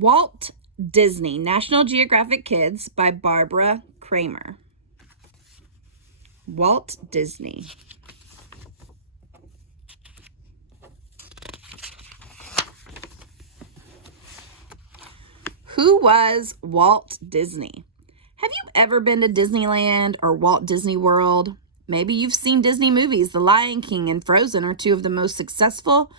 Walt Disney, National Geographic Kids by Barbara Kramer. Walt Disney. Who was Walt Disney? Have you ever been to Disneyland or Walt Disney World? Maybe you've seen Disney movies. The Lion King and Frozen are two of the most successful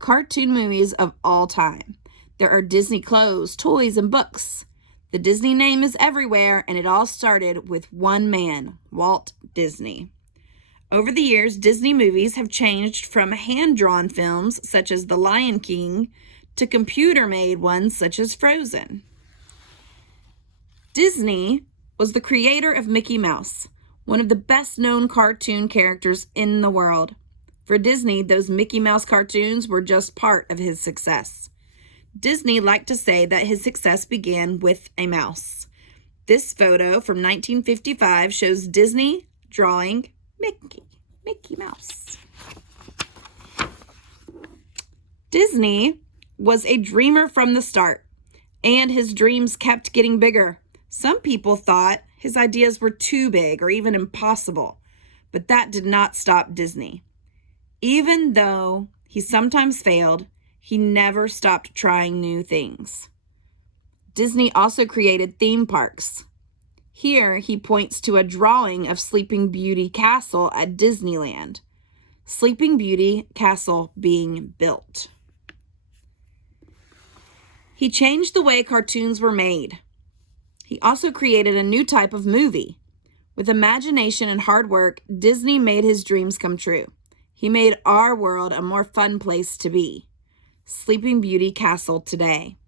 cartoon movies of all time. There are Disney clothes, toys, and books. The Disney name is everywhere, and it all started with one man, Walt Disney. Over the years, Disney movies have changed from hand-drawn films such as The Lion King to computer-made ones such as Frozen. Disney was the creator of Mickey Mouse, one of the best-known cartoon characters in the world. For Disney, those Mickey Mouse cartoons were just part of his success. Disney liked to say that his success began with a mouse. This photo from 1955 shows Disney drawing Mickey Mouse. Disney was a dreamer from the start, and his dreams kept getting bigger. Some people thought his ideas were too big or even impossible, but that did not stop Disney. Even though he sometimes failed, he never stopped trying new things. Disney also created theme parks. Here he points to a drawing of Sleeping Beauty Castle at Disneyland. Sleeping Beauty Castle being built. He changed the way cartoons were made. He also created a new type of movie. With imagination and hard work, Disney made his dreams come true. He made our world a more fun place to be. Sleeping Beauty Castle today.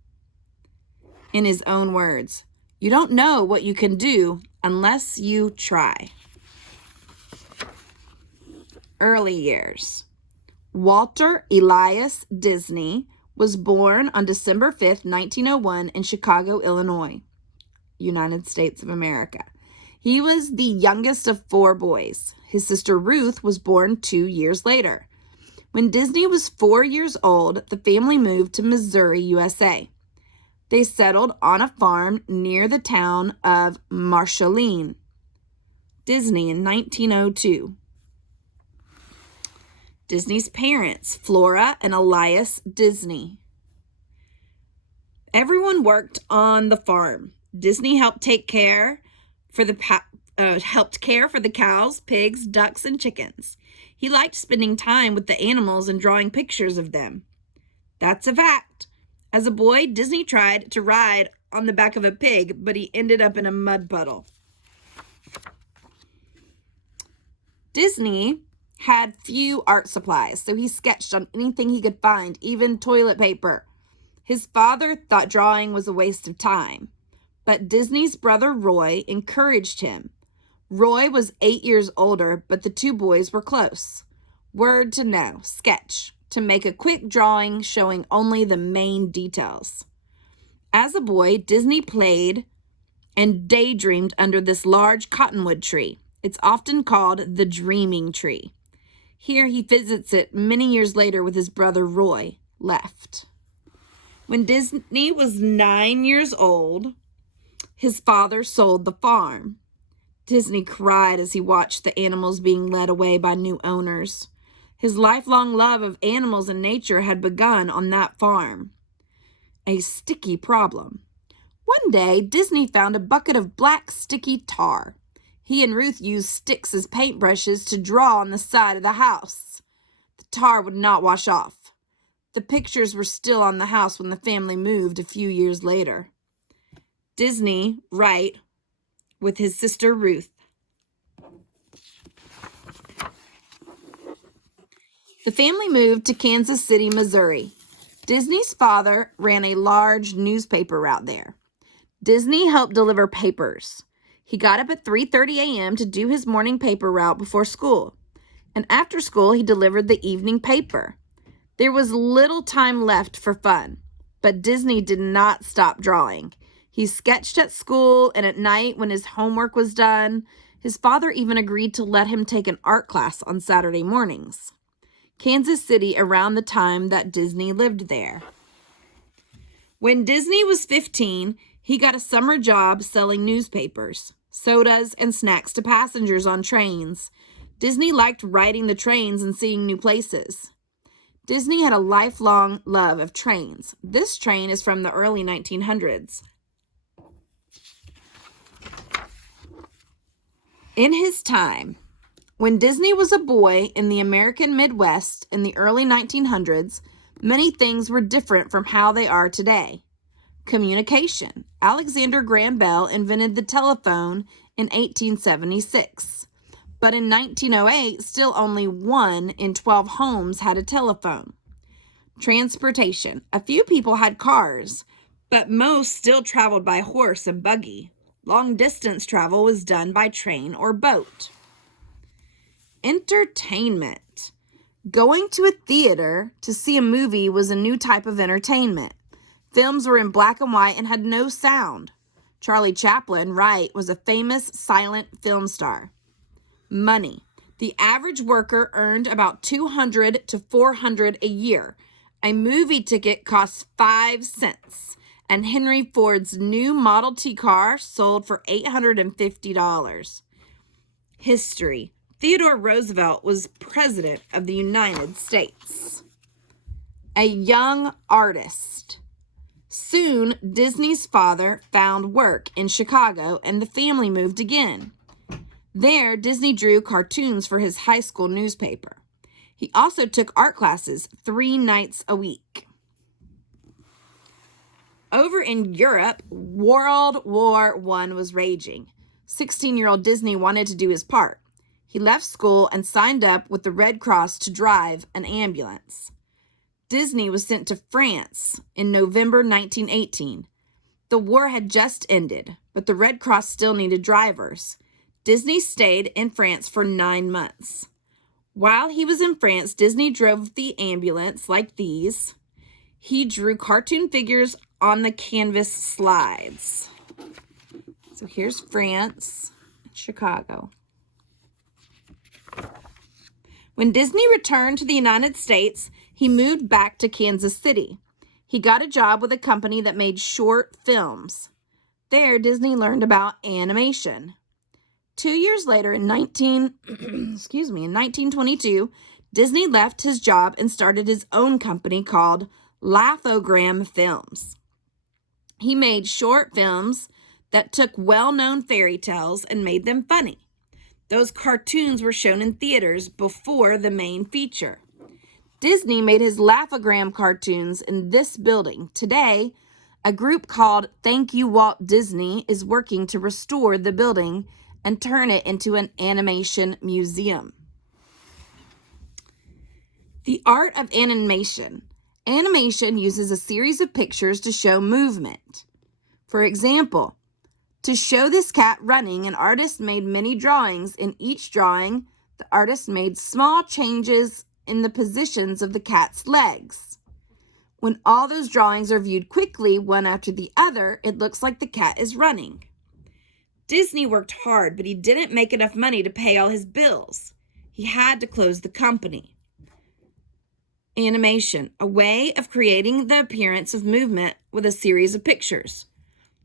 In his own words, you don't know what you can do unless you try. Early years. Walter Elias Disney was born on December 5th, 1901 in Chicago, Illinois, United States of America. He was the youngest of 4 boys. His sister Ruth was born 2 years later. When Disney was 4 years old, the family moved to Missouri, USA. They settled on a farm near the town of Marceline. Disney in 1902. Disney's parents, Flora and Elias Disney. Everyone worked on the farm. Disney helped care for the cows, pigs, ducks, and chickens. He liked spending time with the animals and drawing pictures of them. That's a fact. As a boy, Disney tried to ride on the back of a pig, but he ended up in a mud puddle. Disney had few art supplies, so he sketched on anything he could find, even toilet paper. His father thought drawing was a waste of time, but Disney's brother Roy encouraged him. Roy was 8 years older, but the 2 boys were close. Word to know, sketch, to make a quick drawing showing only the main details. As a boy, Disney played and daydreamed under this large cottonwood tree. It's often called the dreaming tree. Here he visits it many years later with his brother Roy, left. When Disney was 9 years old, his father sold the farm. Disney cried as he watched the animals being led away by new owners. His lifelong love of animals and nature had begun on that farm. A sticky problem. One day, Disney found a bucket of black sticky tar. He and Ruth used sticks as paintbrushes to draw on the side of the house. The tar would not wash off. The pictures were still on the house when the family moved a few years later. Disney, right, with his sister Ruth. The family moved to Kansas City, Missouri. Disney's father ran a large newspaper route there. Disney helped deliver papers. He got up at 3:30 a.m. to do his morning paper route before school. And after school, he delivered the evening paper. There was little time left for fun, but Disney did not stop drawing. He sketched at school and at night when his homework was done. His father even agreed to let him take an art class on Saturday mornings. Kansas City around the time that Disney lived there. When Disney was 15, he got a summer job selling newspapers, sodas, and snacks to passengers on trains. Disney liked riding the trains and seeing new places. Disney had a lifelong love of trains. This train is from the early 1900s. In his time, when Disney was a boy in the American Midwest in the early 1900s, many things were different from how they are today. Communication. Alexander Graham Bell invented the telephone in 1876. But in 1908, still only 1 in 12 homes had a telephone. Transportation. A few people had cars, but most still traveled by horse and buggy. Long-distance travel was done by train or boat. Entertainment. Going to a theater to see a movie was a new type of entertainment. Films were in black and white and had no sound. Charlie Chaplin, right, was a famous silent film star. Money. The average worker earned about $200 to $400 a year. A movie ticket cost 5 cents, and Henry Ford's new Model T car sold for $850. History. Theodore Roosevelt was President of the United States. A young artist. Soon, Disney's father found work in Chicago, and the family moved again. There, Disney drew cartoons for his high school newspaper. He also took art classes 3 nights a week. Over in Europe, World War I was raging. 16-year-old Disney wanted to do his part. He left school and signed up with the Red Cross to drive an ambulance. Disney was sent to France in November 1918. The war had just ended, but the Red Cross still needed drivers. Disney stayed in France for 9 months. While he was in France, Disney drove the ambulance like these. He drew cartoon figures on the canvas slides. So here's France, Chicago. When Disney returned to the United States, he moved back to Kansas City. He got a job with a company that made short films. There, Disney learned about animation. 2 years later, in 1922, Disney left his job and started his own company called Laugh-O-Gram Films. He made short films that took well-known fairy tales and made them funny. Those cartoons were shown in theaters before the main feature. Disney made his Laugh-O-Gram cartoons in this building. Today, a group called Thank You Walt Disney is working to restore the building and turn it into an animation museum. The art of animation. Animation uses a series of pictures to show movement. For example, to show this cat running, an artist made many drawings. In each drawing, the artist made small changes in the positions of the cat's legs. When all those drawings are viewed quickly, one after the other, it looks like the cat is running. Disney worked hard, but he didn't make enough money to pay all his bills. He had to close the company. Animation, a way of creating the appearance of movement with a series of pictures.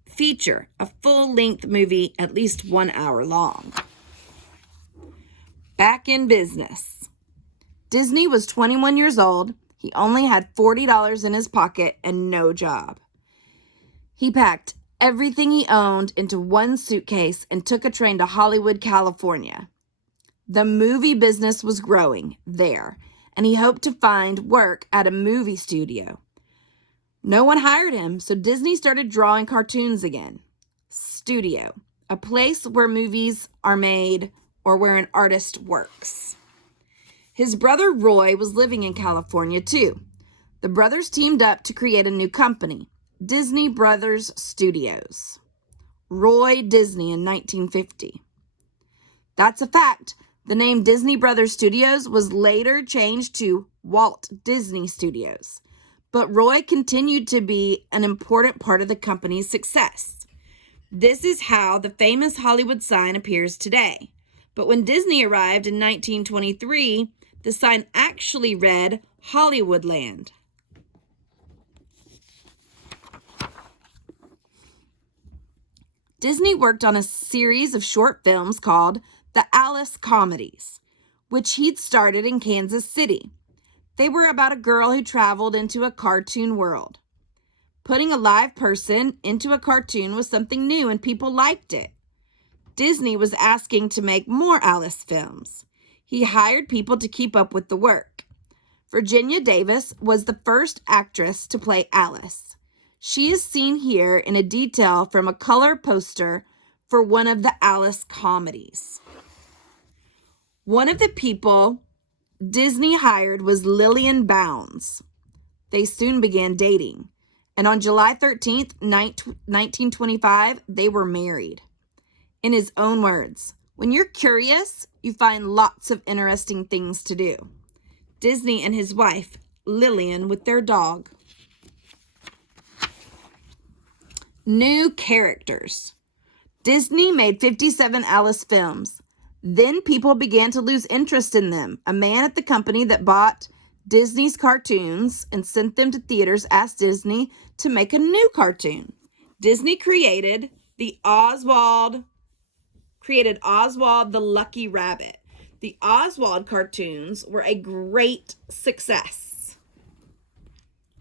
Feature, a full-length movie at least 1 hour long. Back in business. Disney was 21 years old. He only had $40 in his pocket and no job. He packed everything he owned into one suitcase and took a train to Hollywood, California. The movie business was growing there, and he hoped to find work at a movie studio. No one hired him, so Disney started drawing cartoons again. Studio, a place where movies are made or where an artist works. His brother Roy was living in California too. The brothers teamed up to create a new company, Disney Brothers Studios. Roy Disney in 1950. That's a fact. The name Disney Brothers Studios was later changed to Walt Disney Studios. But Roy continued to be an important part of the company's success. This is how the famous Hollywood sign appears today. But when Disney arrived in 1923, the sign actually read Hollywoodland. Disney worked on a series of short films called the Alice Comedies, which he'd started in Kansas City. They were about a girl who traveled into a cartoon world. Putting a live person into a cartoon was something new and people liked it. Disney was asking to make more Alice films. He hired people to keep up with the work. Virginia Davis was the first actress to play Alice. She is seen here in a detail from a color poster for one of the Alice comedies. One of the people Disney hired was Lillian Bounds. They soon began dating, and on July 13th, 1925, they were married. In his own words, "When you're curious, you find lots of interesting things to do." Disney and his wife, Lillian, with their dog. New characters. Disney made 57 Alice films. Then people began to lose interest in them. A man at the company that bought Disney's cartoons and sent them to theaters asked Disney to make a new cartoon. Disney created Oswald the Lucky Rabbit. The Oswald cartoons were a great success.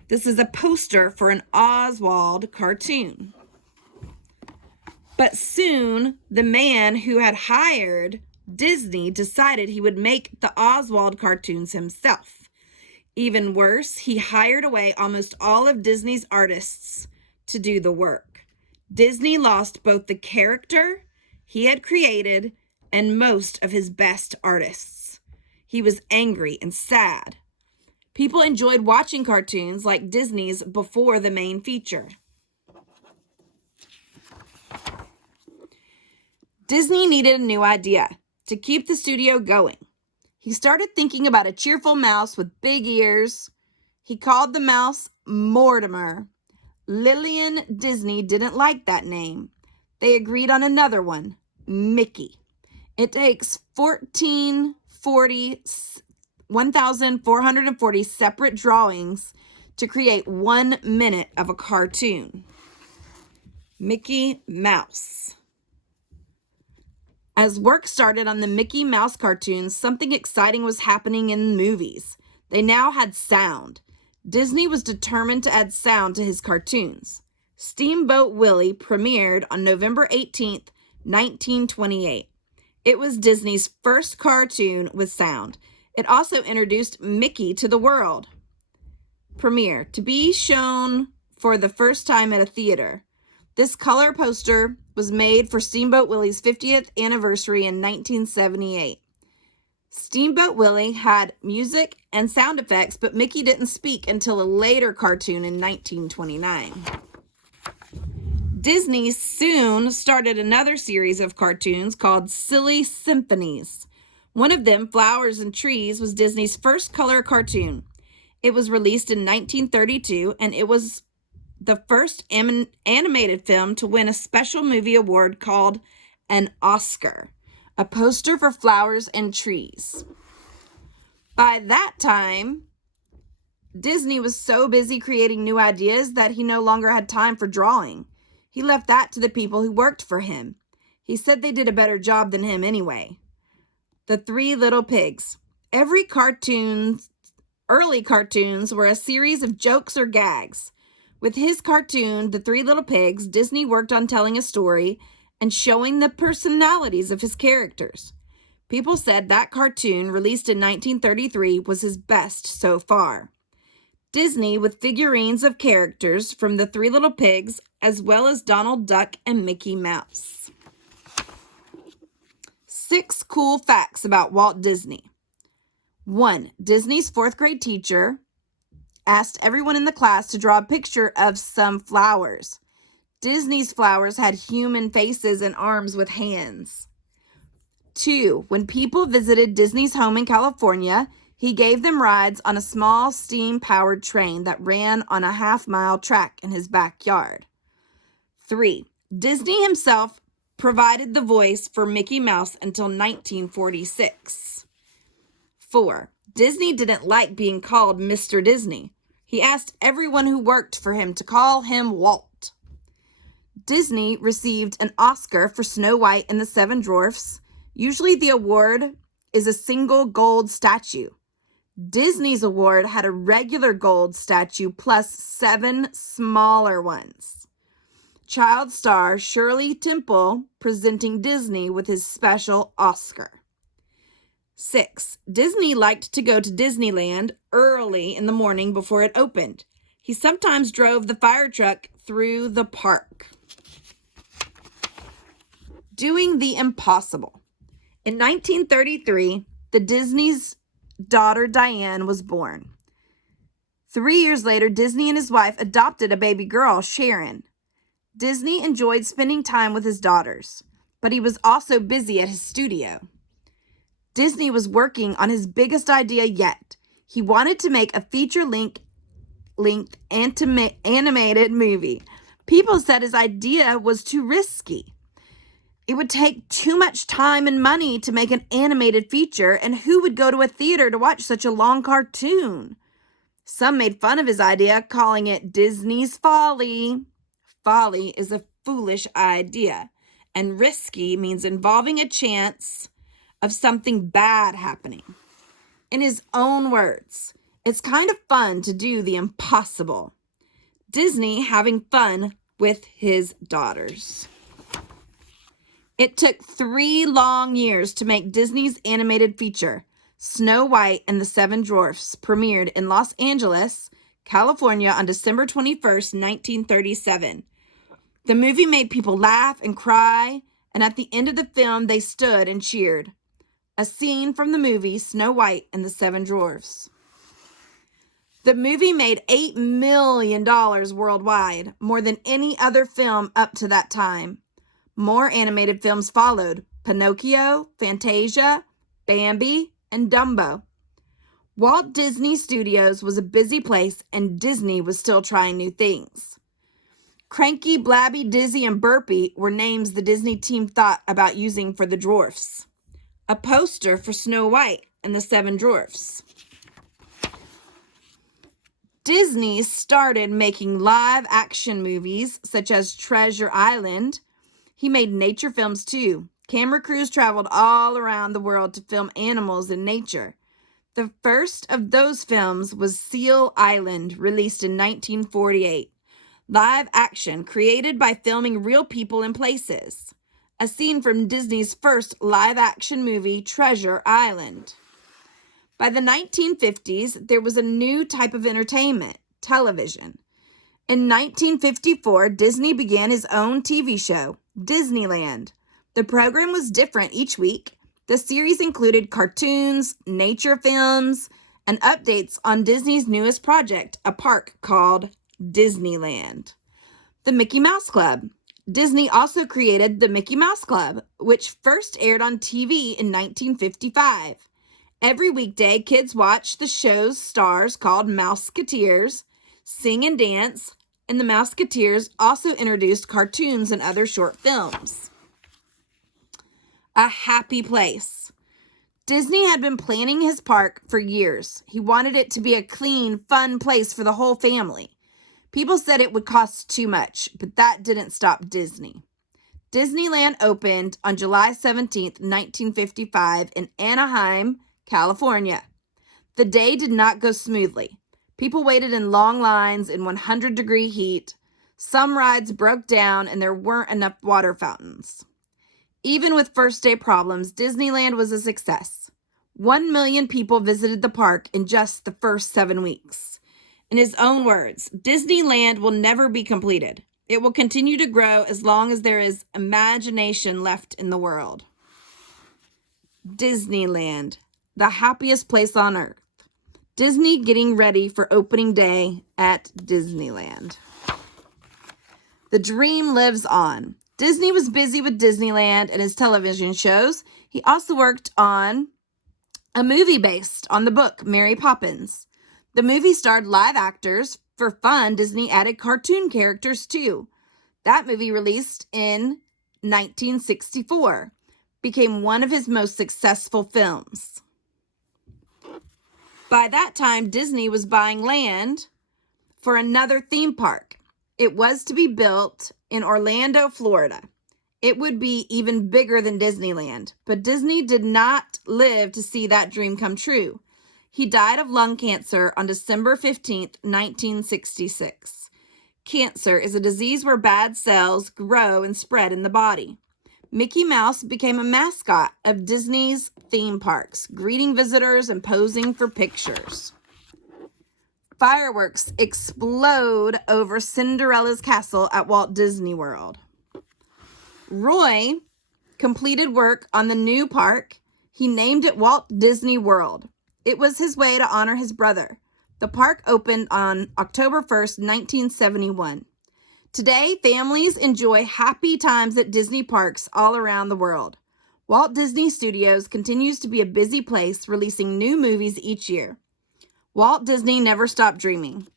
This is a poster for an Oswald cartoon. But soon, the man who had hired Disney decided he would make the Oswald cartoons himself. Even worse, he hired away almost all of Disney's artists to do the work. Disney lost both the character he had created and most of his best artists. He was angry and sad. People enjoyed watching cartoons like Disney's before the main feature. Disney needed a new idea to keep the studio going. He started thinking about a cheerful mouse with big ears. He called the mouse Mortimer. Lillian Disney didn't like that name. They agreed on another one, Mickey. It takes 1,440 separate drawings to create 1 minute of a cartoon. Mickey Mouse. As work started on the Mickey Mouse cartoons, something exciting was happening in movies. They now had sound. Disney was determined to add sound to his cartoons. Steamboat Willie premiered on November 18th, 1928. It was Disney's first cartoon with sound. It also introduced Mickey to the world. Premiere, to be shown for the first time at a theater. This color poster was made for Steamboat Willie's 50th anniversary in 1978. Steamboat Willie had music and sound effects, but Mickey didn't speak until a later cartoon in 1929. Disney soon started another series of cartoons called Silly Symphonies. One of them, Flowers and Trees, was Disney's first color cartoon. It was released in 1932, and it was the first animated film to win a special movie award called an Oscar, a poster for Flowers and Trees. By that time, Disney was so busy creating new ideas that he no longer had time for drawing. He left that to the people who worked for him. He said they did a better job than him anyway. The Three Little Pigs. Early cartoons were a series of jokes or gags. With his cartoon, The Three Little Pigs, Disney worked on telling a story and showing the personalities of his characters. People said that cartoon, released in 1933, was his best so far. Disney, with figurines of characters from The Three Little Pigs, as well as Donald Duck and Mickey Mouse. 6 cool facts about Walt Disney. 1. Disney's 4th grade teacher asked everyone in the class to draw a picture of some flowers. Disney's flowers had human faces and arms with hands. 2. When people visited Disney's home in California, he gave them rides on a small steam-powered train that ran on a half-mile track in his backyard. 3. Disney himself provided the voice for Mickey Mouse until 1946. 4. Disney didn't like being called Mr. Disney. He asked everyone who worked for him to call him Walt. Disney received an Oscar for Snow White and the Seven Dwarfs. Usually the award is a single gold statue. Disney's award had a regular gold statue plus 7 smaller ones. Child star Shirley Temple presenting Disney with his special Oscar. 6. Disney liked to go to Disneyland early in the morning before it opened. He sometimes drove the fire truck through the park. Doing the impossible. In 1933, the Disney's daughter Diane was born. 3 years later, Disney and his wife adopted a baby girl, Sharon. Disney enjoyed spending time with his daughters, but he was also busy at his studio. Disney was working on his biggest idea yet. He wanted to make a feature-length animated movie. People said his idea was too risky. It would take too much time and money to make an animated feature, and who would go to a theater to watch such a long cartoon? Some made fun of his idea, calling it Disney's folly. Folly is a foolish idea, and risky means involving a chance of something bad happening. In his own words, it's kind of fun to do the impossible. Disney having fun with his daughters. It took 3 long years to make Disney's animated feature, Snow White and the Seven Dwarfs, premiered in Los Angeles, California on December 21st, 1937. The movie made people laugh and cry, and at the end of the film, they stood and cheered. A scene from the movie Snow White and the Seven Dwarfs. The movie made $8 million worldwide, more than any other film up to that time. More animated films followed: Pinocchio, Fantasia, Bambi, and Dumbo. Walt Disney Studios was a busy place, and Disney was still trying new things. Cranky, Blabby, Dizzy, and Burpy were names the Disney team thought about using for the dwarfs. A poster for Snow White and the Seven Dwarfs. Disney started making live-action movies such as Treasure Island. He made nature films too. Camera crews traveled all around the world to film animals in nature. The first of those films was Seal Island, released in 1948. Live action, created by filming real people and places. A scene from Disney's first live-action movie, Treasure Island. By the 1950s, there was a new type of entertainment, television. In 1954, Disney began his own TV show, Disneyland. The program was different each week. The series included cartoons, nature films, and updates on Disney's newest project, a park called Disneyland. The Mickey Mouse Club. Disney also created the Mickey Mouse Club, which first aired on TV in 1955. Every weekday, kids watched the show's stars, called Mouseketeers, sing and dance, and the Mouseketeers also introduced cartoons and other short films. A happy place. Disney had been planning his park for years. He wanted it to be a clean, fun place for the whole family. People said it would cost too much, but that didn't stop Disney. Disneyland opened on July 17th, 1955 in Anaheim, California. The day did not go smoothly. People waited in long lines in 100-degree heat. Some rides broke down and there weren't enough water fountains. Even with first-day problems, Disneyland was a success. 1 million people visited the park in just the first 7 weeks. In his own words, Disneyland will never be completed. It will continue to grow as long as there is imagination left in the world. Disneyland, the happiest place on earth. Disney getting ready for opening day at Disneyland. The dream lives on. Disney was busy with Disneyland and his television shows. He also worked on a movie based on the book Mary Poppins. The movie starred live actors. For fun, Disney added cartoon characters too. That movie, released in 1964, became one of his most successful films. By that time, Disney was buying land for another theme park. It was to be built in Orlando, Florida. It would be even bigger than Disneyland, but Disney did not live to see that dream come true. He died of lung cancer on December 15th, 1966. Cancer is a disease where bad cells grow and spread in the body. Mickey Mouse became a mascot of Disney's theme parks, greeting visitors and posing for pictures. Fireworks explode over Cinderella's castle at Walt Disney World. Roy completed work on the new park. He named it Walt Disney World. It was his way to honor his brother. The park opened on October 1st, 1971. Today, families enjoy happy times at Disney parks all around the world. Walt Disney Studios continues to be a busy place, releasing new movies each year. Walt Disney never stopped dreaming,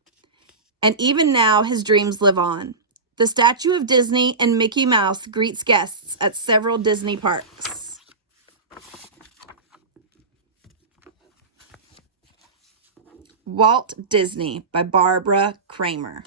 and even now his dreams live on. The statue of Disney and Mickey Mouse greets guests at several Disney parks. Walt Disney by Barbara Kramer.